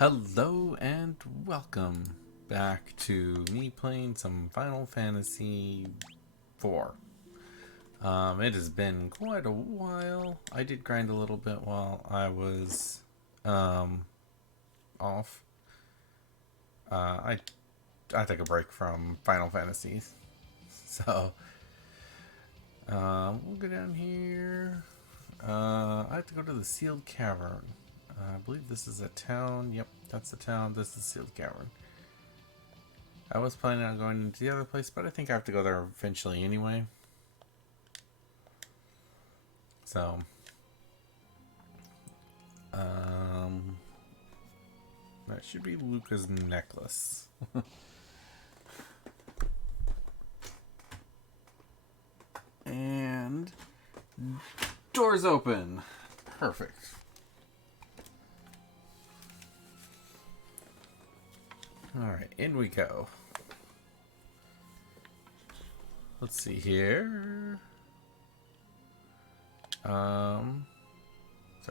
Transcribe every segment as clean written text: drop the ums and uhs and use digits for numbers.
Hello and welcome back to me playing some Final Fantasy IV. It has been quite a while. I did grind a little bit while I was off. I took a break from Final Fantasies, so we'll go down here. I have to go to the Sealed Cavern. I believe this is a town. Yep, that's the town. This is Sealed Cavern. I was planning on going into the other place, but I think I have to go there eventually anyway. So, that should be Luca's necklace. And doors open. Perfect. Alright, in we go. Let's see here. There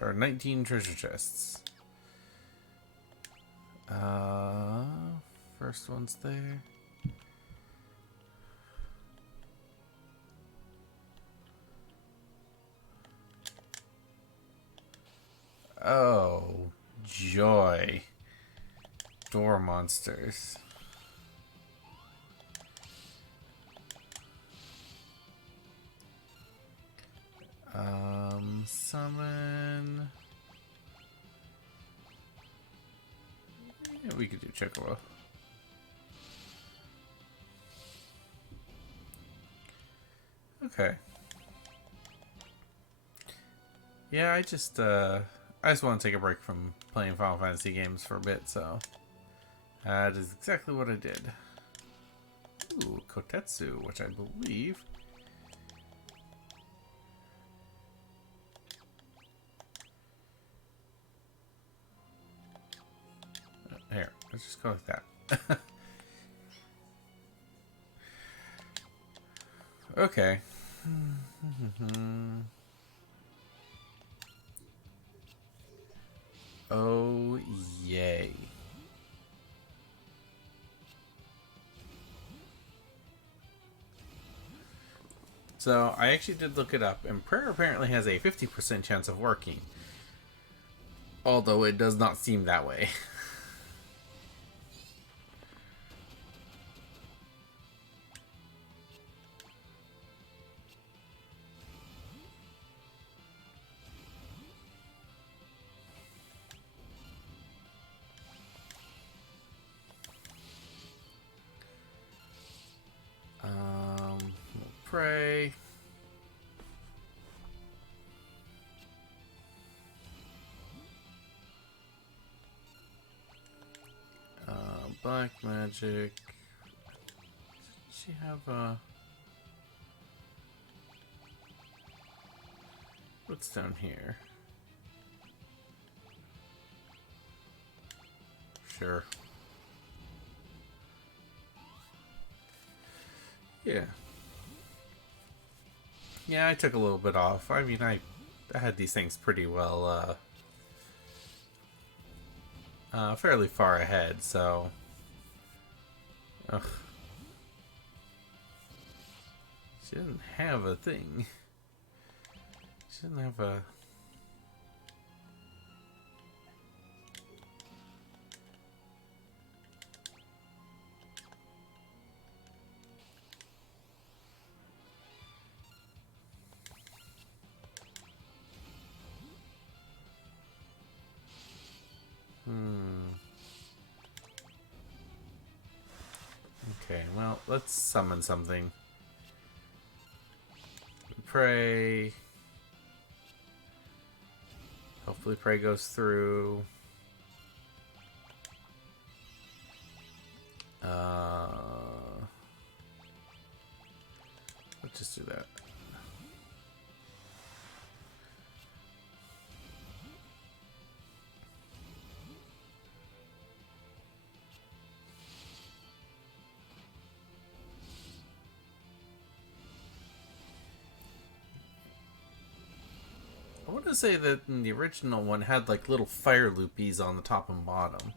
are 19 treasure chests. First one's there. Oh, joy. Door monsters. Summon. Yeah, we could do Chocobo. Okay. Yeah, I just want to take a break from playing Final Fantasy games for a bit, so that is exactly what I did. Ooh, Kotetsu, which I believe. Here, let's just go like that. Okay. Oh, yay. So, I actually did look it up, and prayer apparently has a 50% chance of working. Although it does not seem that way. We'll pray. Black magic. Does she have a... What's down here? Sure. Yeah. Yeah, I took a little bit off. I mean, I had these things pretty well, fairly far ahead, so... Ugh. She doesn't have a thing. She doesn't have a... Okay, well, let's summon something. Pray. Hopefully pray goes through. Let's just do that. to say that in the original one had like little fire loopies on the top and bottom.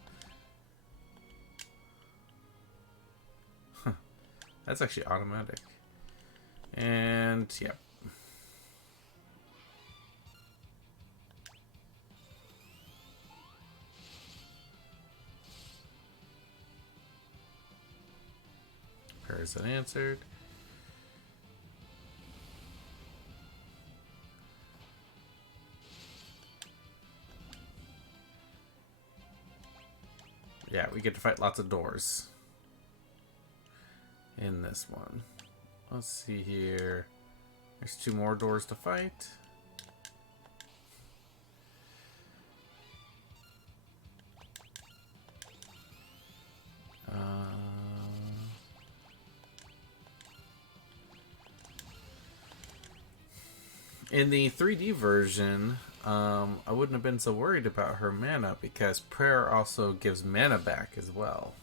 Huh. That's actually automatic. And yeah. Prayers unanswered. Yeah, we get to fight lots of doors in this one. Let's see here. There's 2 more doors to fight. In the 3D version, I wouldn't have been so worried about her mana because prayer also gives mana back as well.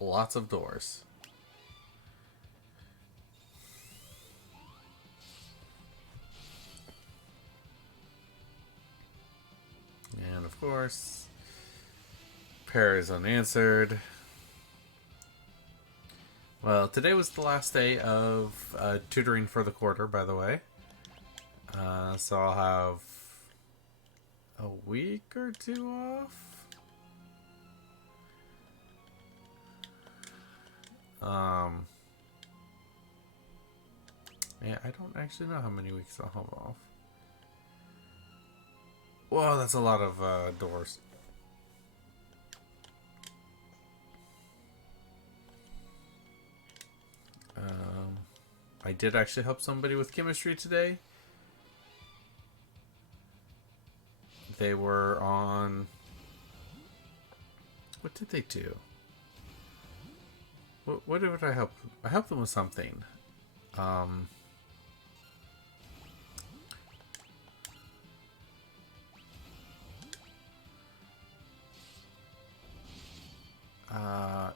Lots of doors. And of course, prayer is unanswered. Well, today was the last day of tutoring for the quarter, by the way. So I'll have a week or 2 off. Yeah, I don't actually know how many weeks I'll have off. Whoa, that's a lot of doors. I did actually help somebody with chemistry today. They were on... What did they do? What did I help? I helped them with something.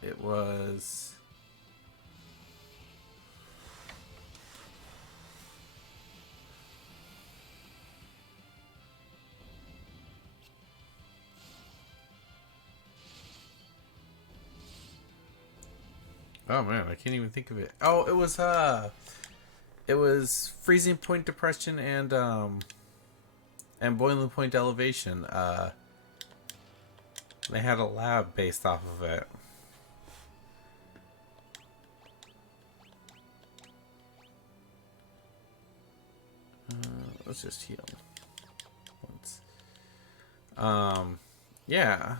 It was... Oh man, I can't even think of it. Oh, it was freezing point depression and boiling point elevation. They had a lab based off of it. Let's just heal once. Yeah.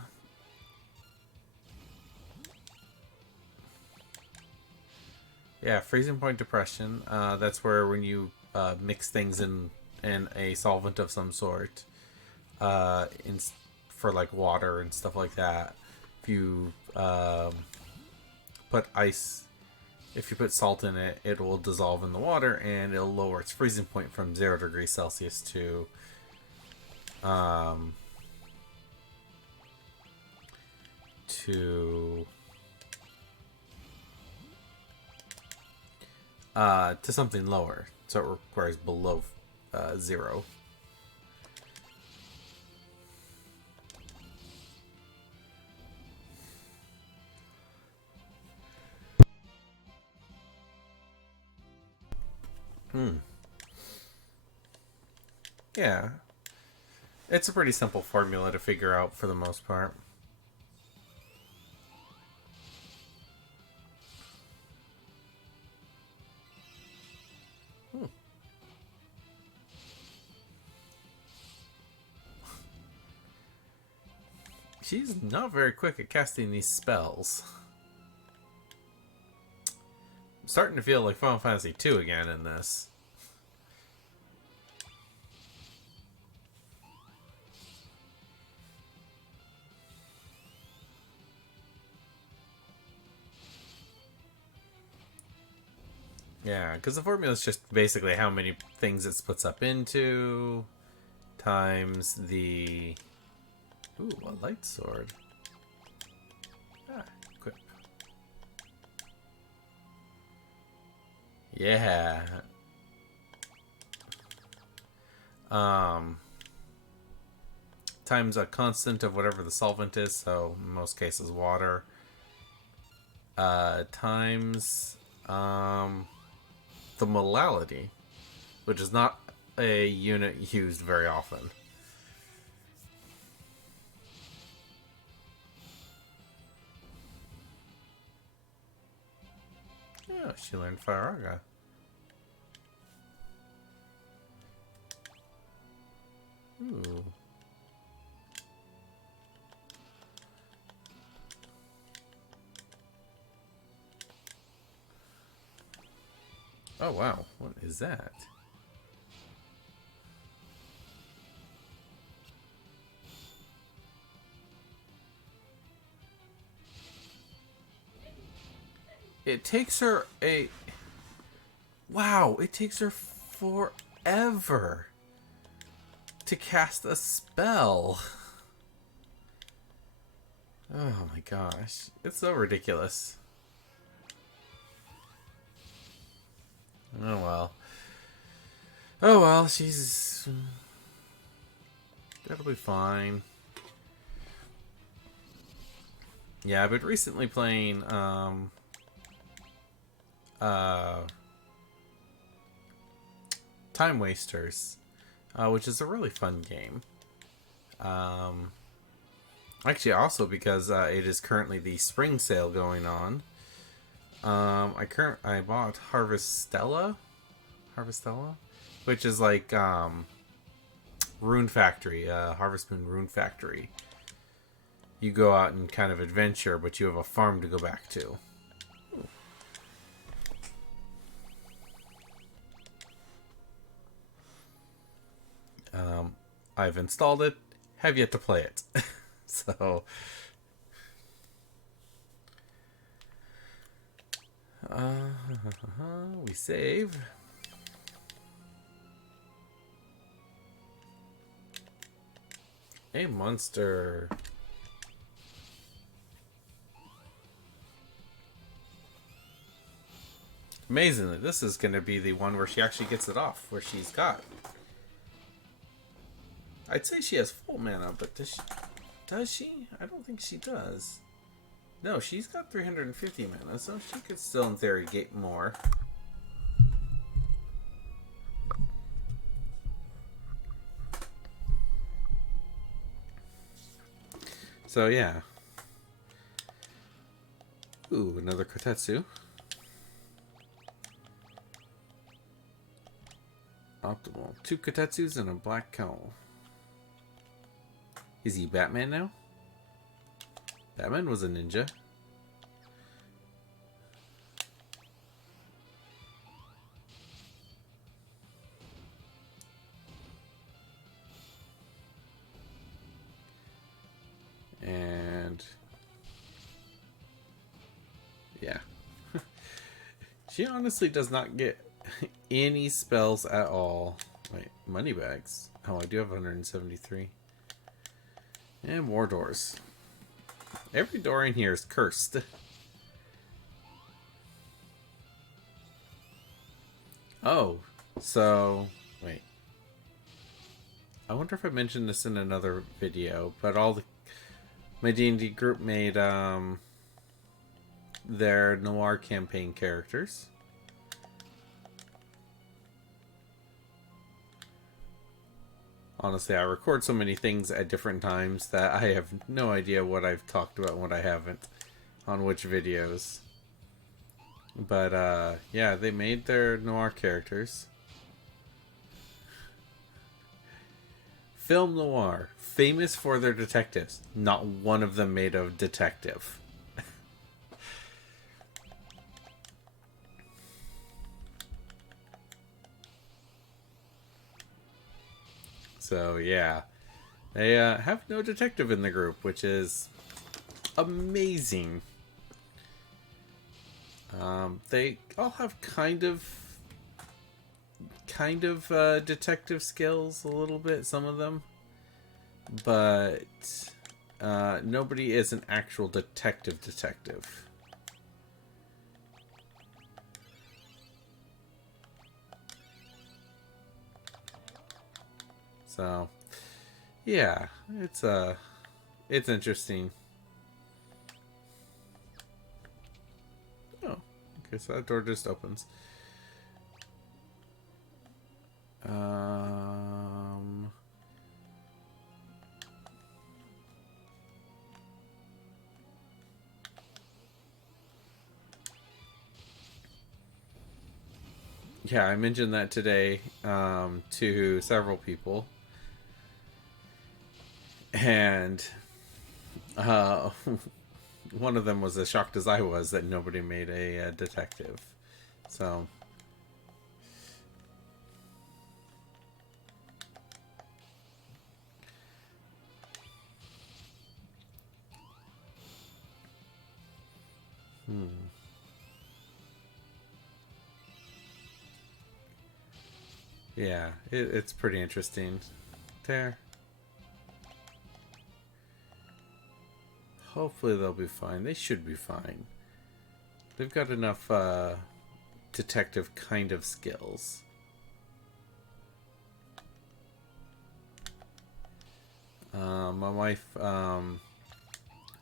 Yeah, freezing point depression. That's where when you mix things in a solvent of some sort, for like water and stuff like that. If you put ice, if you put salt in it, it will dissolve in the water and it'll lower its freezing point from 0 degrees Celsius to something lower, so it requires below 0. Yeah, it's a pretty simple formula to figure out for the most part. She's not very quick at casting these spells. I'm starting to feel like Final Fantasy II again in this. Yeah, because the formula is just basically how many things it splits up into, times the... Ooh, a light sword. Ah, equip. Yeah. Times a constant of whatever the solvent is, so in most cases water. Times the molality, which is not a unit used very often. Yeah, she learned Fire. Ooh. Oh wow, what is that? It takes her a... Wow, it takes her forever to cast a spell. Oh my gosh. It's so ridiculous. Oh well. Oh well, she's... That'll be fine. Yeah, I've been recently playing, Time Wasters, which is a really fun game. Actually, also because it is currently the spring sale going on. I bought Harvestella, which is like Rune Factory, Harvest Moon Rune Factory. You go out and kind of adventure, but you have a farm to go back to. I've installed it, have yet to play it. So, we save. A monster. Amazingly, this is going to be the one where she actually gets it off, where she's got. I'd say she has full mana, but does she? I don't think she does. No, she's got 350 mana, so she could still, in theory, get more. So, yeah. Ooh, another Kotetsu. Optimal. 2 Kotetsus and a black cowl. Is he Batman now? Batman was a ninja. And yeah. She honestly does not get any spells at all. Wait, money bags. Oh, I do have 173. And war doors. Every door in here is cursed. Oh, so wait. I wonder if I mentioned this in another video, but my D&D group made their noir campaign characters. Honestly, I record so many things at different times that I have no idea what I've talked about and what I haven't on which videos. But, yeah, they made their noir characters. Film noir. Famous for their detectives. Not one of them made a detective. So, yeah. They have no detective in the group, which is amazing. They all have kind of kind of detective skills, a little bit, some of them. But nobody is an actual detective. So, yeah, it's interesting. Oh, okay, so that door just opens. Yeah, I mentioned that today to several people, and uh, one of them was as shocked as I was that nobody made a detective. So, yeah, it's pretty interesting. There. Hopefully they'll be fine. They should be fine. They've got enough detective kind of skills. My wife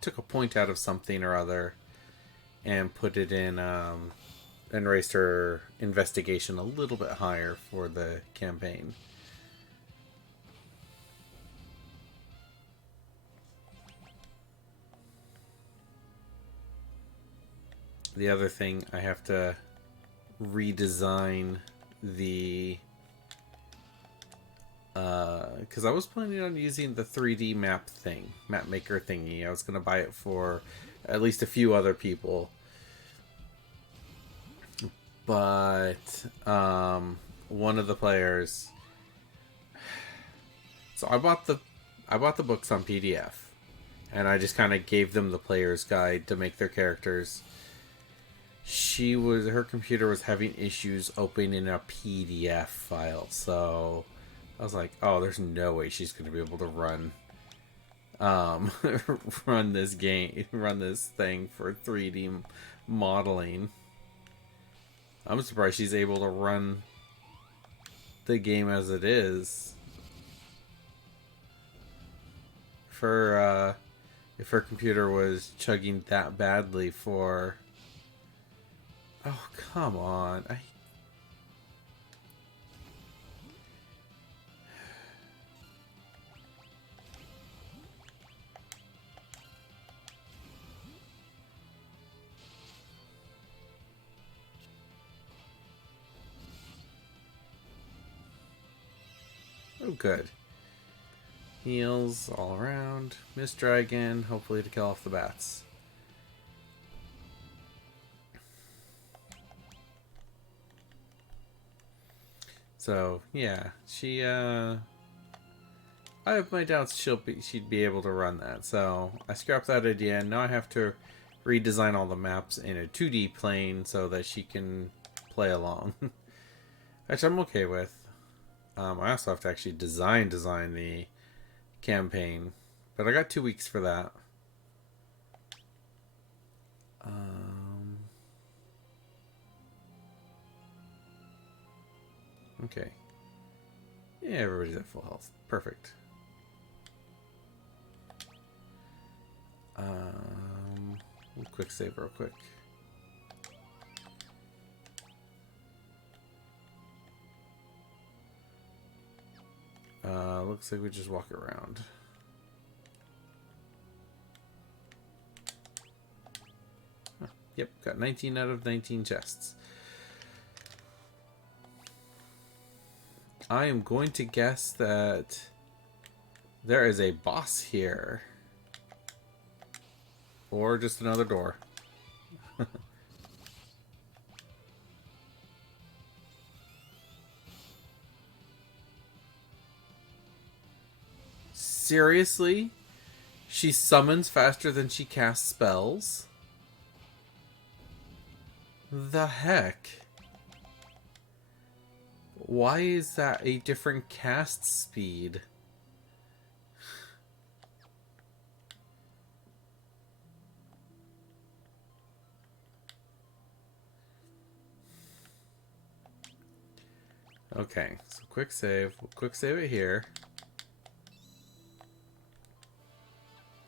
took a point out of something or other and put it in and raised her investigation a little bit higher for the campaign. The other thing, I have to redesign the because I was planning on using the 3D map maker thingy. I was going to buy it for at least a few other people, but one of the players. So I bought the books on PDF, and I just kind of gave them the player's guide to make their characters. Her computer was having issues opening a PDF file, so I was like, oh, there's no way she's going to be able to run run this thing for 3D modeling. I'm surprised she's able to run the game as it is. If her computer was chugging that badly for... Oh, come on. Oh, good. Heals all around. Mist Dragon, hopefully to kill off the bats. So, yeah, I have my doubts she'd be able to run that. So, I scrapped that idea, and now I have to redesign all the maps in a 2D plane so that she can play along. Which I'm okay with. I also have to actually design the campaign, but I got 2 weeks for that. Okay. Yeah, everybody's at full health. Perfect. Quick save real quick. Looks like we just walk around. Huh. Yep, got 19 out of 19 chests. I am going to guess that there is a boss here. Or just another door. Seriously? She summons faster than she casts spells? The heck? Why is that a different cast speed? Okay, so quick save. We'll quick save it here.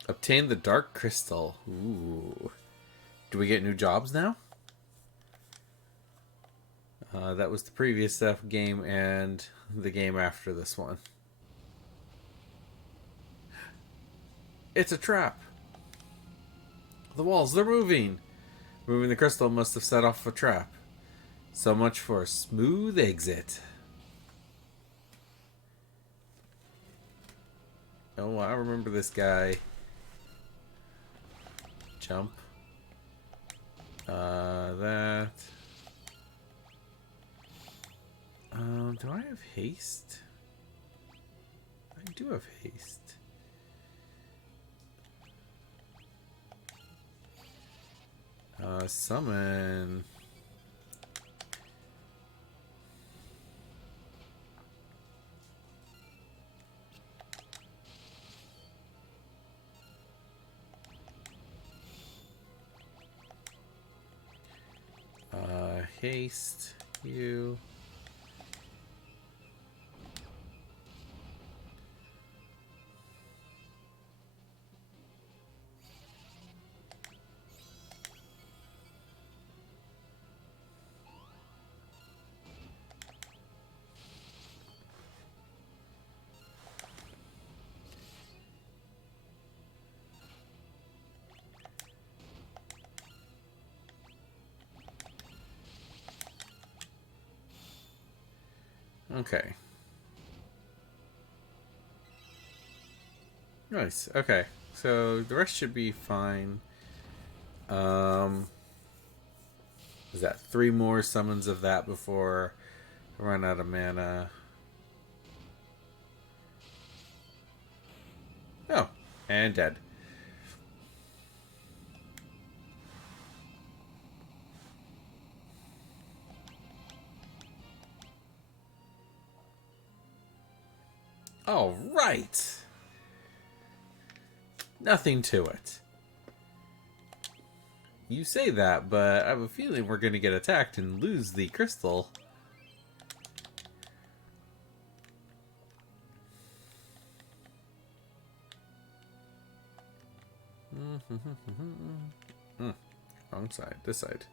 Obtain the Dark Crystal. Ooh. Do we get new jobs now? That was the previous game and the game after this one. It's a trap. The walls, they're moving. Moving the crystal must have set off a trap. So much for a smooth exit. Oh, I remember this guy. Jump. That. Do I have haste? I do have haste. Summon. Haste you. Okay. Nice. Okay. So the rest should be fine. Is that 3 more summons of that before I run out of mana? Oh, and dead. All right. Nothing to it. You say that, but I have a feeling we're going to get attacked and lose the crystal. Wrong side. This side.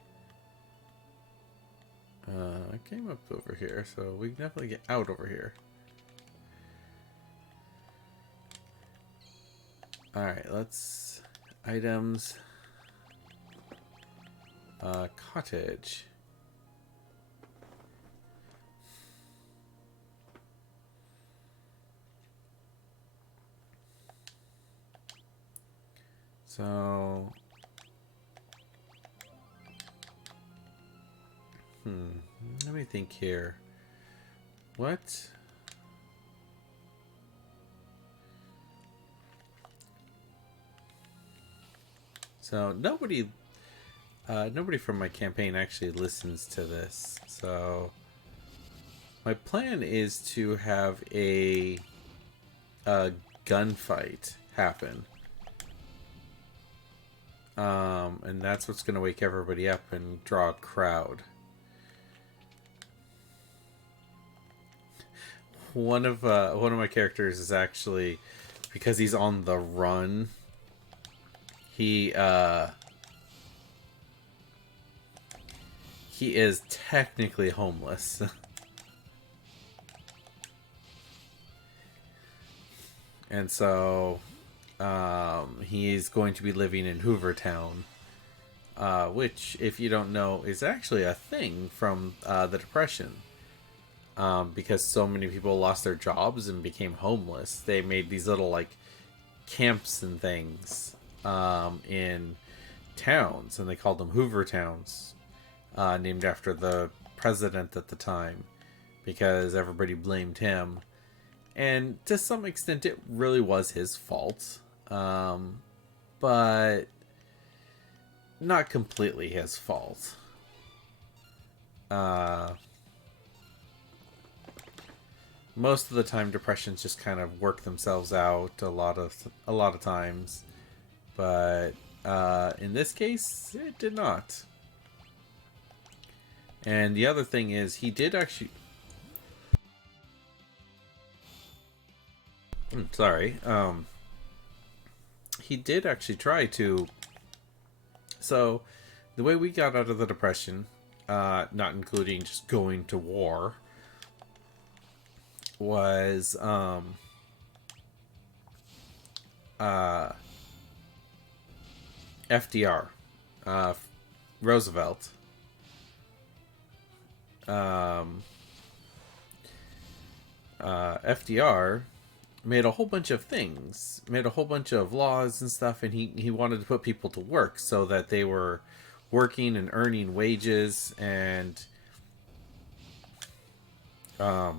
I came up over here, so we can definitely get out over here. Alright, let's... Items... cottage. So... Let me think here. What? So nobody from my campaign actually listens to this. So my plan is to have a gunfight happen. And that's what's going to wake everybody up and draw a crowd. One of my characters is actually, because he's on the run, he is technically homeless. And so he's going to be living in Hoovertown, which, if you don't know, is actually a thing from the Depression. Because so many people lost their jobs and became homeless, they made these little like camps and things in towns, and they called them Hoover Towns, named after the president at the time, because everybody blamed him, and to some extent it really was his fault, but not completely his fault. most of the time depressions just kind of work themselves out a lot of times, but in this case it did not. And the other thing is, he did actually sorry, he did actually try to. So the way we got out of the depression, not including just going to war, was FDR, Roosevelt, FDR made a whole bunch of things, made a whole bunch of laws and stuff, and he wanted to put people to work so that they were working and earning wages, and for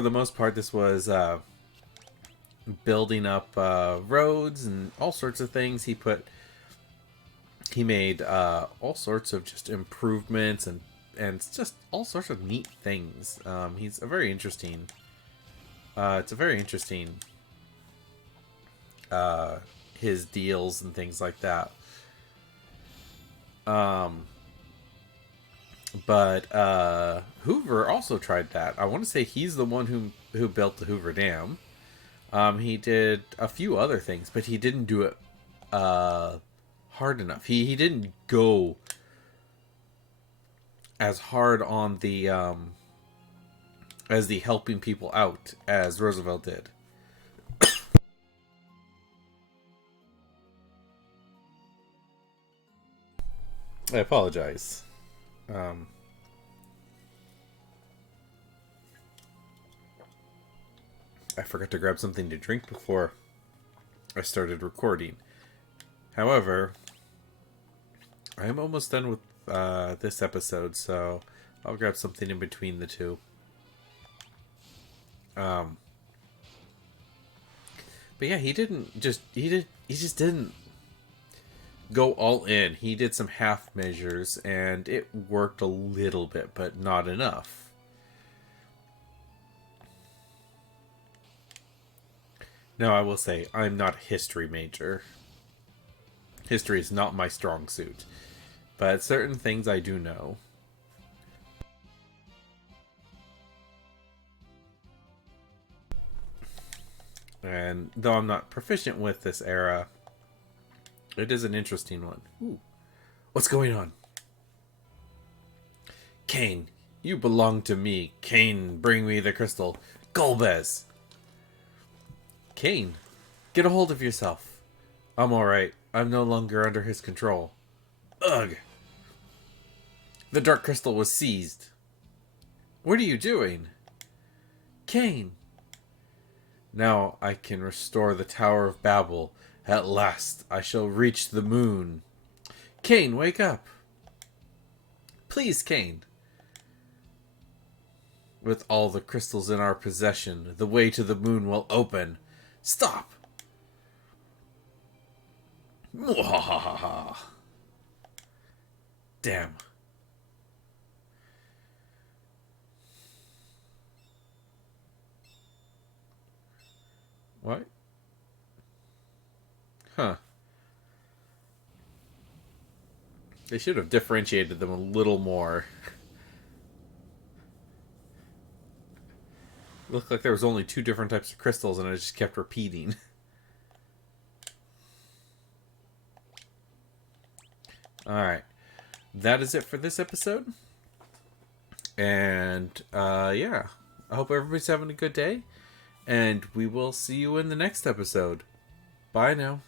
the most part this was building up roads and all sorts of things. He made all sorts of just improvements and just all sorts of neat things. He's a very interesting. It's a very interesting. His deals and things like that. But Hoover also tried that. I want to say he's the one who built the Hoover Dam. He did a few other things, but he didn't do it hard enough. He didn't go as hard on the as the helping people out as Roosevelt did. I apologize. I forgot to grab something to drink before I started recording. However, I am almost done with this episode, so I'll grab something in between the two. But yeah, he just didn't go all in. He did some half measures, and it worked a little bit, but not enough. Now, I will say, I'm not a history major. History is not my strong suit. But certain things I do know. And though I'm not proficient with this era, it is an interesting one. Ooh. What's going on? Cain, you belong to me. Cain, bring me the crystal. Golbez! Cain, get a hold of yourself. I'm alright. I'm no longer under his control. Ugh. The dark crystal was seized. What are you doing? Cain. Now I can restore the Tower of Babel. At last I shall reach the moon. Cain, wake up. Please, Cain. With all the crystals in our possession, the way to the moon will open. Stop! Mwahaha. Damn. What? Huh. They should have differentiated them a little more. Looked like there was only 2 different types of crystals and I just kept repeating. Alright. That is it for this episode. And, yeah. I hope everybody's having a good day. And we will see you in the next episode. Bye now.